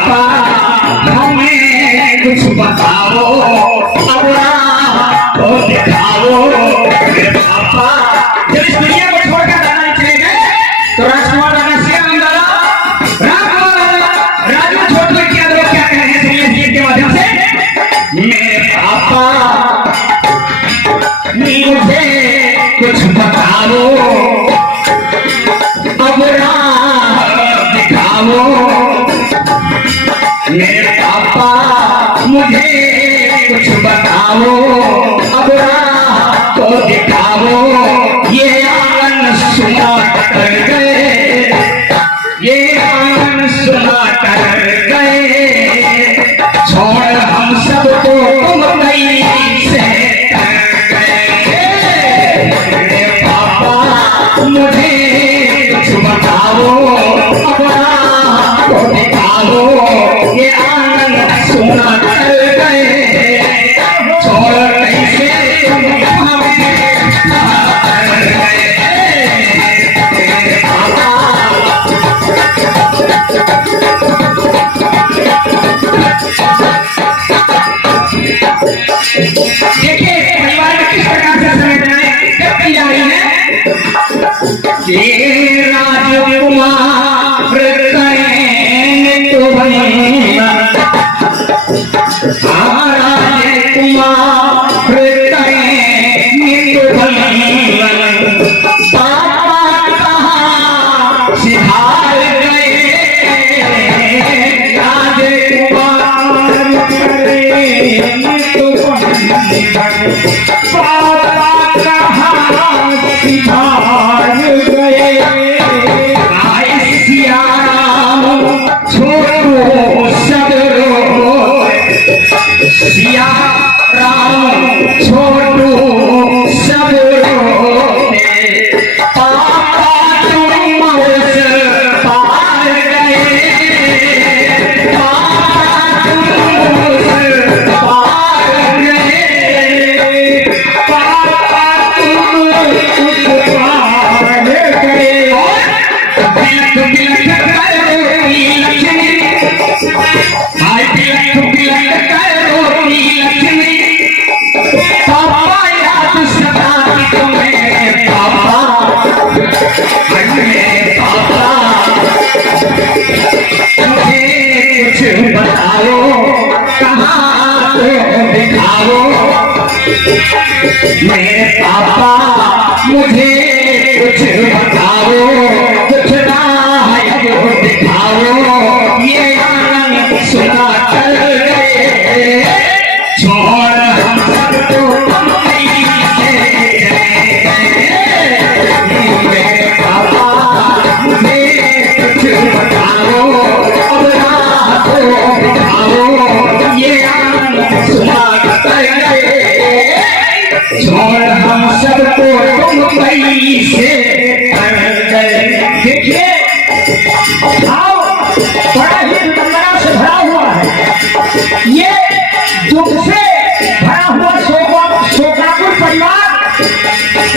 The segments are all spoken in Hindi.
पापा हमें कुछ बताओ, अब राह तो दिखाओ। मेरे पापा जब इस दुनिया को छोड़कर दादा चले गए तो राजकुमार दादा श्री राम दादा राजू छोटे क्या लोग क्या कह रहे हैं सुनिए गीत के माध्यम से। मेरे पापा मुझे कुछ बताओ, अब राह दिखाओ। मेरे पापा मुझे कुछ बताओ, अब राह तो दिखाओ। ये आंगन सुना कर गए, ये आंगन सुना कर गए, छोड़ हम सबको तुम कैसे कर गए। मेरे पापा मुझे कुछ बताओ, अब राह तो दिखाओ। ये आंगन सुना कर गए, छोड़ कैसे तुम हमें कर गए। मेरे पापा देखिए परिवार में किस प्रकार से समझना जब की जा रही है। राजकुमार करें तो भैया, राजकुमार करें तो भैया, पापा कहाँ सिधार गए। राजकुमार करें तो पापा कहाँ सिधार गए। आए सिया राम छोड़ो सब रोए, सिया राम छोड़ो सब रोए। पापा तुम उस पार गए, पापा तुम उस पार गए, पापा तुम उस पार गए। बिलख बिलख कर रोई लक्ष्मी, हाय बिलख बिलख कर रोई लक्ष्मी। पापा याद सताती तुम्हें पापा, मेरे पापा मुझे कुछ बताओ, कहाँ तो दिखाओ। मेरे पापा मुझे कुछ बताओ, कुछ राह दिखाओ। ये आंगन सुना कर गए, छोड़ हम सबको तुम कैसे गए। मेरे पापा मुझे कुछ बताओ, अब राह तो दिखाओ। ये आंगन सुना कर गए, छोड़ हम सबको तुम कैसे कर गए। देखिए भाव बड़ा ही विडंबना से भरा हुआ है। ये दुख से भरा हुआ शोकाकुल परिवार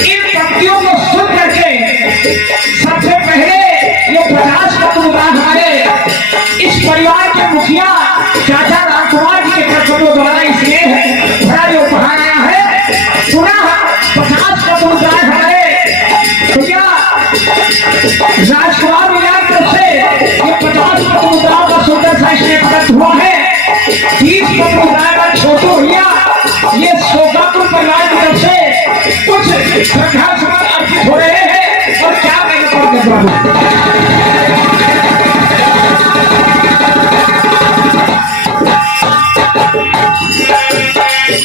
इन पंक्तियों को सुन करके सबसे पहले ये 50 करोड़ हमारे इस परिवार के मुखिया चाचा रामकुमार जी के कर्तव्यों द्वारा इसलिए बड़ा जो उपहार आया है। सुना 50 करोड़ हमारे भैया राजकुमार विराट से ये 50 करोड़ का सुंदर सा इसमें प्रकट हुआ है। 30 करोड़ का छोटू भैया ये शोकाकुल परिवार की तरफ से कुछ श्रद्धा सुमन अर्पित हो रहे हैं। और क्या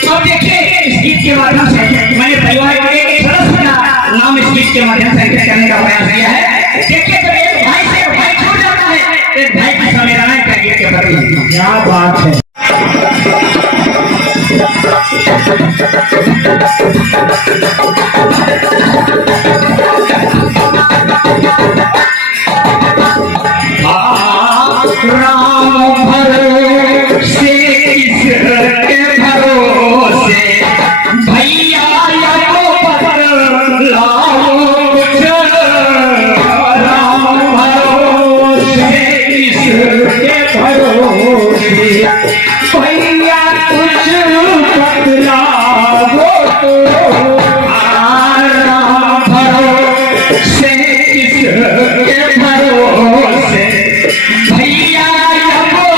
अब देखिए इस गीत के माध्यम से मैंने परिवार के एक सदस्य का नाम इस गीत के माध्यम से करने का प्रयास किया है। देखिए तो एक भाई से भाई छूट जाता है, एक भाई की संवेदनाएं का गीत के प्रति क्या बात है। राम भरोसे किसके भरोसे भैया राम भरोसे किसके भरोसे भैया कुछ बतलाओ तो आना भरोसे किसके भरोसे भैया वो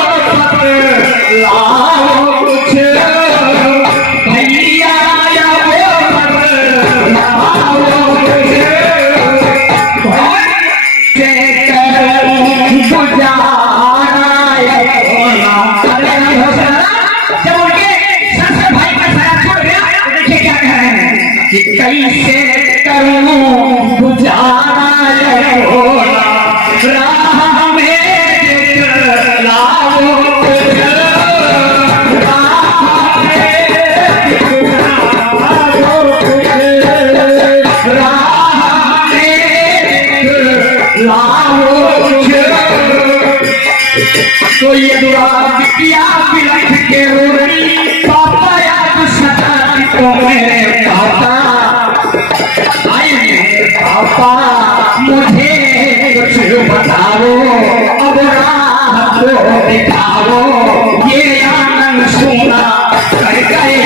बतलाओ कुछ भैया वो बतलाओ कुछ से करूं गुजारा जब उनके सर से भाई का साया छोड़ गया देखिए क्या कह रहे हैं कि कैसे करूं गुजारा राह में दिखलाओ कुछ राह में दिखलाओ कुछ राह में दिखलाओ कुछ तो ये दुआ किया बिलख के रोड़ी पापा याद सताती तो मेरे पापा आए मेरे पापा मुझे कुछ बताओ अब राह को दिखाओ ये आनंद सुना कर गए